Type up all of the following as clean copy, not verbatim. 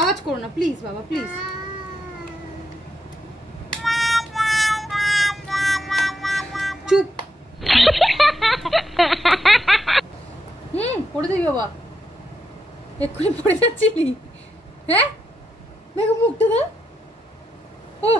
আওয়াজ করো না প্লিজ বাবা, প্লিজ। চুপ। পড়ে যাবি বাবা, এক্ষুনি পড়ে যাচ্ছিলি। হ্যাঁ দেখো মুখটা দাও। ও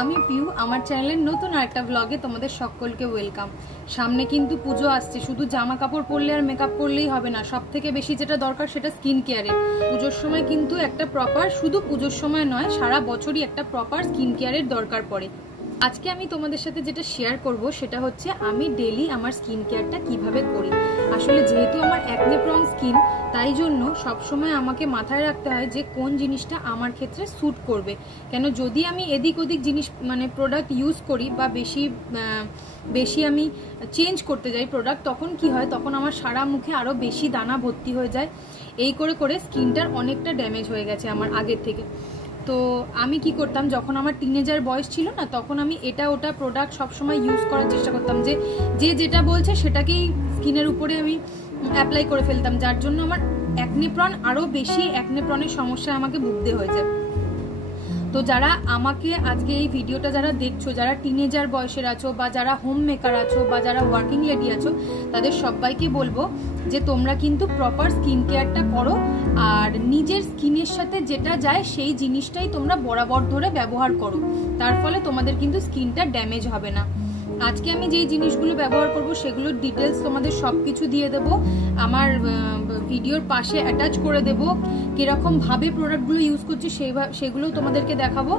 আমি পিউ, আমার চ্যানেলের নতুন আরেকটা ব্লগে তোমাদের সকলকে ওয়েলকাম। সামনে কিন্তু পুজো আসছে, শুধু জামা কাপড় পরলে আর মেকআপ করলেই হবে না, সব থেকে বেশি যেটা দরকার সেটা স্কিন কেয়ারে। পুজোর সময় কিন্তু একটা প্রপার, শুধু পুজোর সময় নয় সারা বছরই একটা প্রপার স্কিন কেয়ারের দরকার পড়ে। আজকে আমি তোমাদের সাথে যেটা শেয়ার করব সেটা হচ্ছে আমি ডেলি আমার স্কিন কেয়ারটা কিভাবে করি। আসলে যেহেতু আমার অ্যাকনে প্রন স্কিন, তাই জন্য সবসময় আমাকে মাথায় রাখতে হয় যে কোন জিনিসটা আমার ক্ষেত্রে স্যুট করবে। কেন যদি আমি এদিক ওদিক জিনিস মানে প্রোডাক্ট ইউজ করি বা বেশি আমি চেঞ্জ করতে যাই প্রোডাক্ট, তখন কি হয়, তখন আমার সারা মুখে আরও বেশি দানা ভর্তি হয়ে যায়। এই করে করে স্কিনটার অনেকটা ড্যামেজ হয়ে গেছে আমার আগের থেকে। তো আমি কি করতাম, যখন আমার টিনেজার বয়স ছিল না, তখন আমি এটা ওটা প্রোডাক্ট সবসময় ইউজ করার চেষ্টা করতাম, যে যেটা বলছে সেটাকেই স্কিনের উপরে আমি অ্যাপ্লাই করে ফেলতাম, যার জন্য আমার অ্যাকনে প্রন আরও বেশি অ্যাকনে প্রনের সমস্যায় আমাকে ভুগতে হয়েছে। তো যারা আমাকে আজকে এই ভিডিওটা যারা দেখছো, যারা টিনেজার বয়সের আছো বা যারা হোম মেকার আছো বা যারা ওয়ার্কিং লেডি আছো, তাদের সবাইকে বলবো যে তোমরা কিন্তু প্রপার স্কিন কেয়ারটা করো, আর নিজের স্কিনের সাথে যেটা যায় সেই জিনিসটাই তোমরা বরাবর ধরে ব্যবহার করো, তার ফলে তোমাদের কিন্তু স্কিনটা ড্যামেজ হবে না। আজকে আমি যেই জিনিসগুলো ব্যবহার করব সেগুলোর ডিটেলস তোমাদের সবকিছু দিয়ে দেবো, আমার ভিডিওর পাশে অ্যাটাচ করে দেব, কিরকম ভাবে প্রোডাক্টগুলো ইউজ করছি সেগুলো তোমাদেরকে দেখাবো।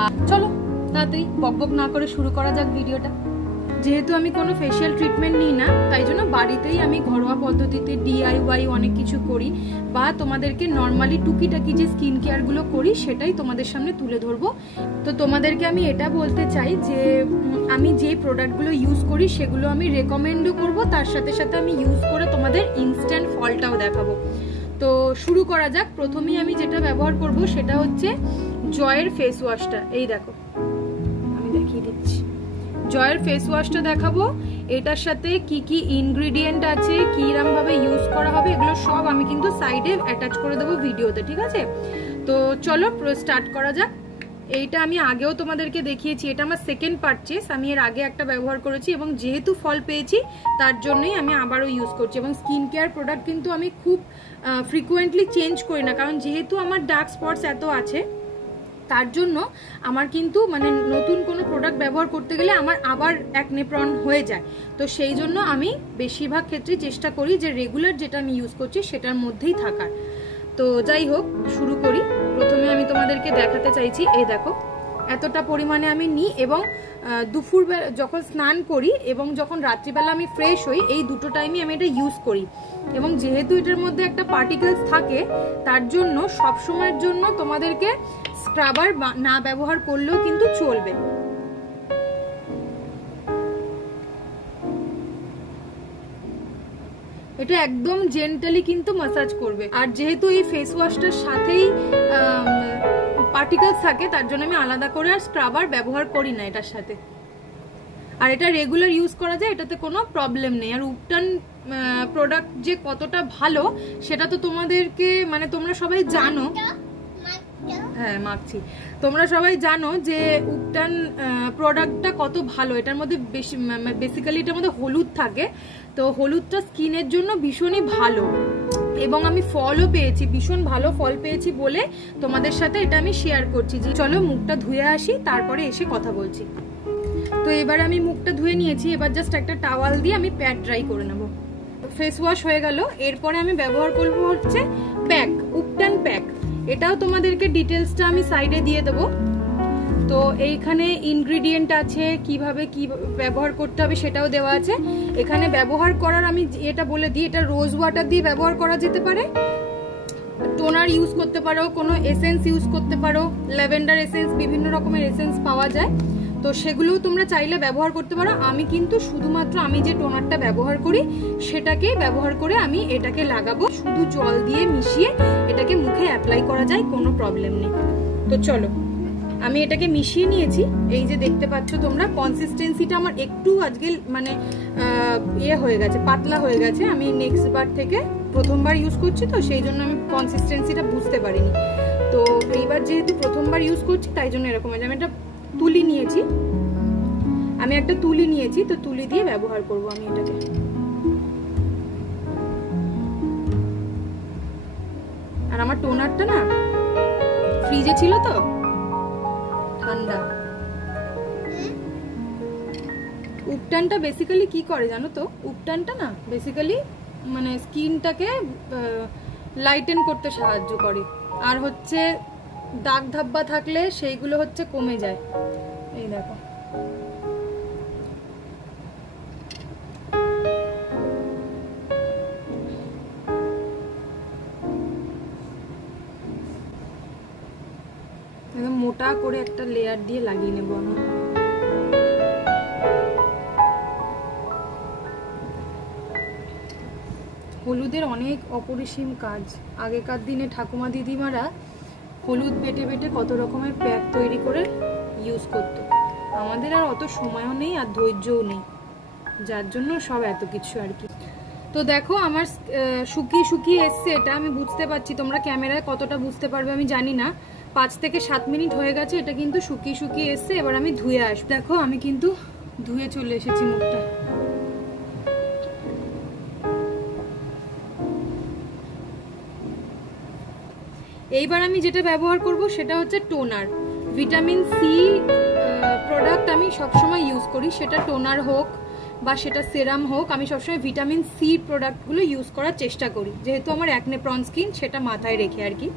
আর চলো তাড়াতাড়ি বকবক না করে শুরু করা যাক ভিডিওটা। যেহেতু আমি কোনো ফেশিয়াল ট্রিটমেন্ট নিই না, তাই জন্য বাড়িতেই আমি ঘরোয়া পদ্ধতিতে DIY অনেক কিছু করি, বা তোমাদেরকে নর্মালি টুকিটাকি যে স্কিন কেয়ারগুলো করি সেটাই তোমাদের সামনে তুলে ধরবো। তো তোমাদেরকে আমি এটা বলতে চাই যে আমি যে প্রোডাক্টগুলো ইউজ করি সেগুলো আমি রেকমেন্ডও করবো, তার সাথে সাথে আমি ইউজ করে তোমাদের ইনস্ট্যান্ট ফলটাও দেখাবো। তো শুরু করা যাক। প্রথমেই আমি যেটা ব্যবহার করব সেটা হচ্ছে জয়ের ফেস ওয়াশটা। এই দেখো আমি দেখিয়ে দিচ্ছি, জয়ের ফেস ওয়াশটা দেখাবো। এটার সাথে কি কি ইনগ্রিডিয়েন্ট আছে, কিরকম ভাবে ইউজ করা হবে, এগুলো সব আমি কিন্তু সাইডে অ্যাটাচ করে দেবো ভিডিওতে, ঠিক আছে? তো চলো স্টার্ট করা যাক। এইটা আমি আগেও তোমাদেরকে দেখিয়েছি, এটা আমার সেকেন্ড পারচেস। আমি এর আগে একটা ব্যবহার করেছি এবং যেহেতু ফল পেয়েছি তার জন্যই আমি আবারও ইউজ করছি। এবং স্কিন কেয়ার প্রোডাক্ট কিন্তু আমি খুব ফ্রিকুয়েন্টলি চেঞ্জ করি না, কারণ যেহেতু আমার ডার্ক স্পটস এত আছে, তার জন্য আমার কিন্তু মানে নতুন কোনো প্রোডাক্ট ব্যবহার করতে গেলে আমার আবার অ্যাকনে প্রন হয়ে যায়। তো সেই জন্য আমি বেশিরভাগ ক্ষেত্রে চেষ্টা করি যে রেগুলার যেটা আমি ইউজ করছি সেটার মধ্যেই থাকার। তো যাই হোক শুরু করি। প্রথমে আমি তোমাদেরকে দেখাতে চাইছি, এই দেখো এতটা পরিমাণে আমি নিই, এবং দুপুরবেলা যখন স্নান করি এবং যখন রাত্রিবেলা আমি ফ্রেশ হই, এই দুটো টাইমই আমি এটা ইউজ করি। এবং যেহেতু এটার মধ্যে একটা পার্টিকেলস থাকে, তার জন্য সবসময়ের জন্য তোমাদেরকে স্ক্রাবার না ব্যবহার করলেও কিন্তু চলবে। এটা একদম জেন্টালি কিন্তু ম্যাসাজ করবে। আর যেহেতু এই ফেস ওয়াশটার সাথেই পার্টিকেলস থাকে, তার জন্য আমি আলাদা করে আর স্ক্রাবার ব্যবহার করি না এটার সাথে। আর এটা রেগুলার ইউজ করা যায়, এটাতে কোনো প্রবলেম নেই। আর উপটান প্রোডাক্ট যে কতটা ভালো সেটা তো তোমাদেরকে মানে তোমরা সবাই জানো। হ্যাঁ মাখছি। তোমরা সবাই জানো যে উপটান প্রোডাক্টটা কত ভালো। এটার মধ্যে বেসিক্যালি এটার মধ্যে হলুদ থাকে, তো হলুদটা স্কিনের জন্য ভীষণই ভালো। এবং আমি ফলও পেয়েছি, ভীষণ ভালো ফল পেয়েছি বলে তোমাদের সাথে এটা আমি শেয়ার করছি। যে চলো মুখটা ধুয়ে আসি, তারপরে এসে কথা বলছি। তো এবার আমি মুখটা ধুয়ে নিয়েছি, এবার জাস্ট একটা টাওয়াল দিয়ে আমি প্যাক ড্রাই করে নেব। ফেস ওয়াশ হয়ে গেল, এরপরে আমি ব্যবহার করবো হচ্ছে প্যাক, উপটান প্যাক। এটাও তোমাদেরকে ডিটেলসটা আমি সাইডে দিয়ে দেবো। তো এইখানে ইনগ্রিডিয়েন্ট আছে, কিভাবে কি ব্যবহার করতে হবে সেটাও দেওয়া আছে। এখানে ব্যবহার করার আমি এটা বলে দিই, এটা রোজ ওয়াটার দিয়ে ব্যবহার করা যেতে পারে, টোনার ইউজ করতে পারো, কোনো এসেন্স ইউজ করতে পারো, ল্যাভেন্ডার এসেন্স, বিভিন্ন রকমের এসেন্স পাওয়া যায়, তো সেগুলোও তোমরা চাইলে ব্যবহার করতে পারো। আমি কিন্তু শুধুমাত্র আমি যে টোনারটা ব্যবহার করি সেটাকেই ব্যবহার করে আমি এটাকে লাগাবো। শুধু জল দিয়ে মিশিয়ে এটাকে মুখে অ্যাপ্লাই করা যায়, কোনো প্রবলেম নেই। তো চলো আমি এটাকে মিশিয়ে নিয়েছি। এই যে দেখতে পাচ্ছ তোমরা, কনসিস্টেন্সিটা আমার একটু আজকে মানে ইয়ে হয়ে গেছে, পাতলা হয়ে গেছে। আমি নেক্সট বার থেকে প্রথমবার ইউজ করছি তো সেই জন্য আমি কনসিস্টেন্সিটা বুঝতে পারিনি। তো এইবার যেহেতু প্রথমবার ইউজ করছি তাই জন্য এরকম হয়েছে। আমি একটা তুলি নিয়েছি, তো তুলি দিয়ে ব্যবহার করব আমি এটাকে। আর আমার টোনারটা না ফ্রিজে ছিল তো ঠান্ডা। উপটানটা বেসিক্যালি কি করে জানো তো? উপটানটা না বেসিক্যালি মানে স্কিনটাকে লাইটেন করতে সাহায্য করে, আর হচ্ছে দাগ ধাব্বা থাকলে সেইগুলো হচ্ছে কমে যায়। এই দেখো, একদম মোটা করে একটা লেয়ার দিয়ে লাগিয়ে নেব আমি। হলুদের অনেক অপরিসীম কাজ। আগেকার দিনে ঠাকুমা দিদিমারা হলুদ বেটে বেটে কত রকমের প্যাক তৈরি করে ইউজ করতো। আমাদের আর অত সময়ও নেই আর ধৈর্যও নেই, যার জন্য সব এত কিছু আর কি। তো দেখো আমার শুকিয়ে শুকিয়ে এসছে, এটা আমি বুঝতে পারছি। তোমরা ক্যামেরায় কতটা বুঝতে পারবে আমি জানি না। 5 থেকে 7 মিনিট হয়ে গেছে, এটা কিন্তু শুকিয়ে শুকিয়ে এসছে। এবার আমি ধুয়ে আসবো। দেখো আমি কিন্তু ধুয়ে চলে এসেছি মুখটা। এইবার আমি যেটা ব্যবহার করব সেটা হচ্ছে টোনার। ভিটামিন সি প্রোডাক্ট আমি সবসময় ইউজ করি, সেটা টোনার হোক বা সেটা সেরাম হোক, আমি সবসময় ভিটামিন সি প্রোডাক্টগুলো ইউজ করার চেষ্টা করি, যেহেতু আমার অ্যাকনে প্রন স্কিন, সেটা মাথায় রেখে আর কি।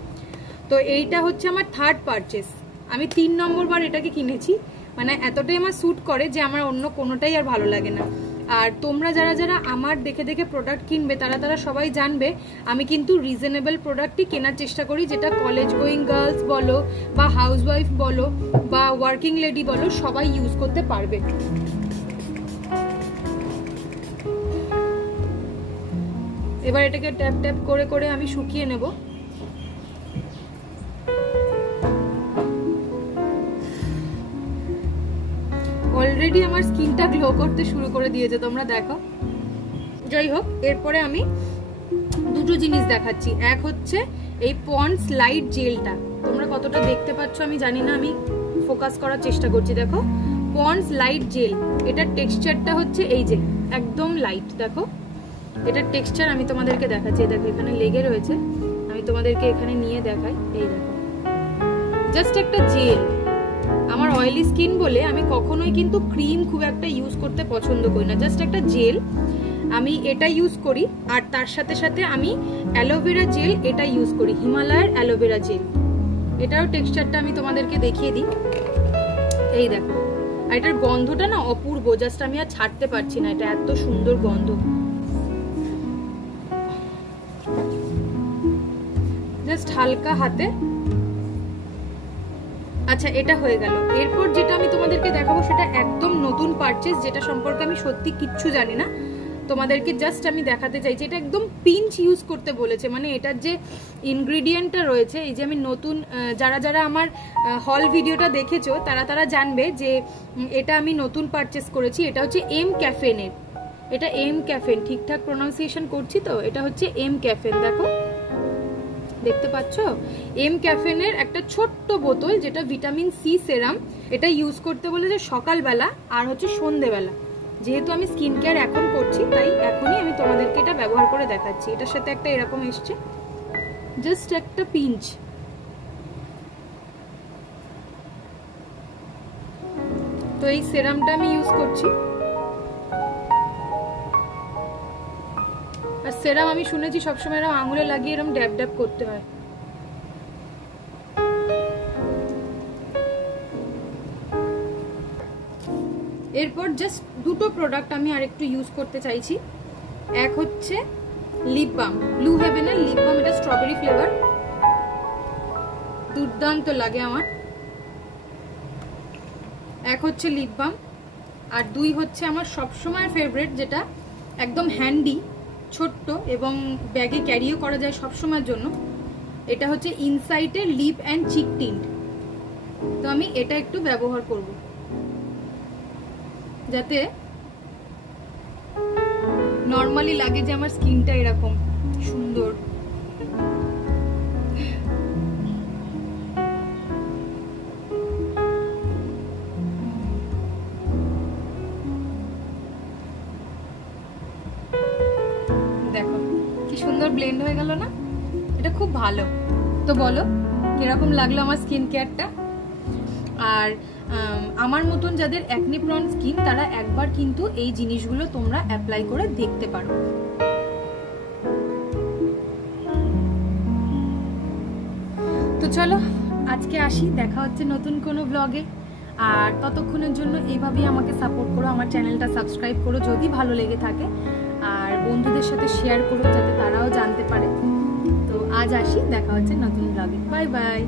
তো এইটা হচ্ছে আমার 3rd পারচেস। আমি 3 নম্বর বার এটাকে কিনেছি, মানে এতটাই আমার স্যুট করে যে আমার অন্য কোনোটাই আর ভালো লাগে না। আর তোমরা যারা যারা আমার দেখে দেখে প্রোডাক্ট কিনবে তারা সবাই জানবে আমি কিন্তু রিজনেবল প্রোডাক্টই কেনার চেষ্টা করি, যেটা কলেজ গোয়িং গার্লস বলো বা হাউসওয়াইফ বলো বা ওয়ার্কিং লেডি বলো, সবাই ইউজ করতে পারবে। এবার এটাকে ট্যাপ ট্যাপ করে করে আমি শুকিয়ে নেব। অলরেডি আমার স্কিনটা গ্লো করতে শুরু করে দিয়েছে, তোমরা দেখো। যাই হোক, এরপরে আমি দুটো জিনিস দেখাচ্ছি। এক হচ্ছে এই পন্ডস লাইট জেলটা, তোমরা কতটা দেখতে পাচ্ছ আমি জানি না, আমি ফোকাস করার চেষ্টা করছি। দেখো পন্ডস লাইট জেল, এটার টেক্সচারটা হচ্ছে এই যে একদম লাইট। দেখো এটার টেক্সচার আমি তোমাদেরকে দেখাচ্ছি। দেখো এখানে লেগে রয়েছে, আমি তোমাদেরকে এখানে নিয়ে দেখাই। এই দেখো, জাস্ট একটা জেল। আমার অয়েলি স্কিন বলে আমি কখনোই কিন্তু ক্রিম খুব একটা ইউজ করতে পছন্দ করি না, জাস্ট একটা জেল আমি এটা ইউজ করি। আর তার সাথে সাথে আমি অ্যালোভেরা জেল এটা ইউজ করি, হিমালয়ের অ্যালোভেরা জেল। এটারও টেক্সচারটা আমি তোমাদেরকে দেখিয়ে দিই। এই দেখো, আর এটার গন্ধটা না অপূর্ব, জাস্ট আমি আর ছাড়তে পারছি না, এটা এত সুন্দর গন্ধ। জাস্ট হালকা হাতে। আচ্ছা, এটা হয়ে গেল। এরপর যেটা আমি তোমাদেরকে দেখাবো সেটা একদম নতুন পারচেজ, যেটা সম্পর্কে আমি সত্যি কিচ্ছু জানি না। তোমাদেরকে জাস্ট আমি দেখাতে চাইছি, এটা একদম পিঞ্চ ইউজ করতে বলেছে। মানে এটার যে ইনগ্রিডিয়েন্টটা রয়েছে, এই যে আমি নতুন, যারা যারা আমার হল ভিডিওটা দেখেছো তারা জানবে যে এটা আমি নতুন পারচেজ করেছি। এটা হচ্ছে এম ক্যাফেনের, এটা এম ক্যাফেন, ঠিকঠাক প্রোনাউন্সিয়েশন করছি তো? এটা হচ্ছে এম ক্যাফেন। দেখো দেখতে পাচ্ছ, এম ক্যাফেনের একটা ছোট্ট বোতল, যেটা ভিটামিন সি সেরাম। এটা ইউজ করতে বলেছে সকালবেলা আর হচ্ছে সন্ধেবেলা। যেহেতু আমি স্কিন কেয়ার এখন করছি তাই এখনই আমি তোমাদেরকে এটা ব্যবহার করে দেখাচ্ছি। এটার সাথে একটা এরকম এসছে, জাস্ট একটা পিঞ্চ। তো এই সেরামটা আমি ইউজ করছি। আর সেরাম আমি শুনেছি সবসময় এরকম আঙুলে লাগিয়ে এরকম ড্যাব ড্যাব করতে হয়। এরপর জাস্ট দুটো প্রোডাক্ট আমি আরেকটু ইউজ করতে চাইছি। এক হচ্ছে lip balm, blue হেভেনের lip balm, এটা স্ট্রবেরি ফ্লেভার, দুর্দান্ত লাগে আমার। এক হচ্ছে লিপ বাম, আর দুই হচ্ছে আমার সবসময়ের ফেভারিট, যেটা একদম হ্যান্ডি, ছোট্ট এবং ব্যাগে ক্যারিও করা যায় সবসময়ের জন্য। এটা হচ্ছে ইনসাইটের লিপ অ্যান্ড চিক টিন্ট। তো আমি এটা একটু ব্যবহার করব যাতে নর্মালি লাগে যে আমার স্কিনটা এরকম সুন্দর। দেখো কি সুন্দর ব্লেন্ড হয়ে গেল না, এটা খুব ভালো। তো বলো কিরকম লাগলো আমার স্কিন কেয়ারটা। আর আমার মতন যাদের অ্যাকনি প্রন স্কিন তারা একবার কিন্তু এই জিনিসগুলো তোমরা অ্যাপ্লাই করে দেখতে পারো। তো চলো আজকে আসি, দেখা হচ্ছে নতুন কোনো ব্লগে। আর ততক্ষণের জন্য এইভাবেই আমাকে সাপোর্ট করো, আমার চ্যানেলটা সাবস্ক্রাইব করো যদি ভালো লেগে থাকে, আর বন্ধুদের সাথে শেয়ার করো যাতে তারাও জানতে পারে। তো আজ আসি, দেখা হচ্ছে নতুন ব্লগে। Bye bye.